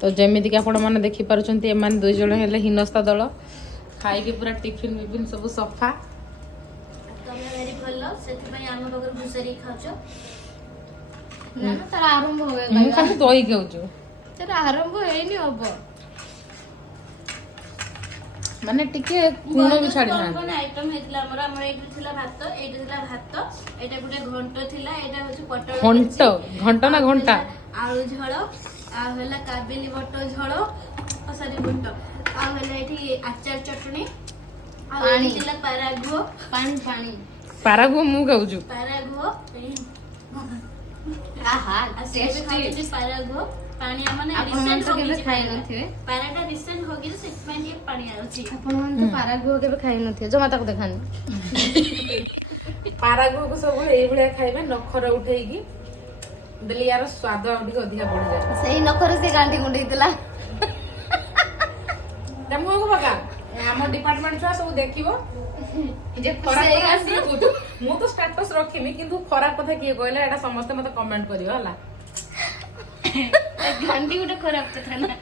तो जमीक आपने देखिपुंट एम दुई जन हेले हिनस्ता दल खाई पूरा टिफिन विफिन सब सफा खाली दही खाऊ आरंभ हैनी हम माने टिके गुण भी छाड़ी ना कोन आइटम हेतला हमरा हमरा एठी थिला भात एठी थिला भात एटा गुटे घंट थिला एटा होची पटल घंट ना घंटा आलू झोल आ होला काबिली बट झोल सॉरी घंट आ होला एठी आचार चटनी आ पानी थिला पारागो पानी पारागो मु खाऊछु पारागो आहा टेस्टी पारागो पानी माने रिसेंट केबे खाइ नथिबे पाराटा रिसेंट हो गेल सेटमेंट ये पानी आउची आपण मन तो पारागो केबे खाइ नथिबे जो माता को देखानी पारागो को सब एई भलिया खाइबे नखर उठेगी देली यार स्वाद आउडी अधिका बढ़ जाय सही नखर से गांठी गुंडीतला तमको को बका हम डिपार्टमेंट छुआ सब देखिबो जे खराब मु तो स्टेटस रखिमी किंतु खराब कथा किए कहले एटा समस्त मते कमेंट करियो हला गांधी गुटे खराब कथा ना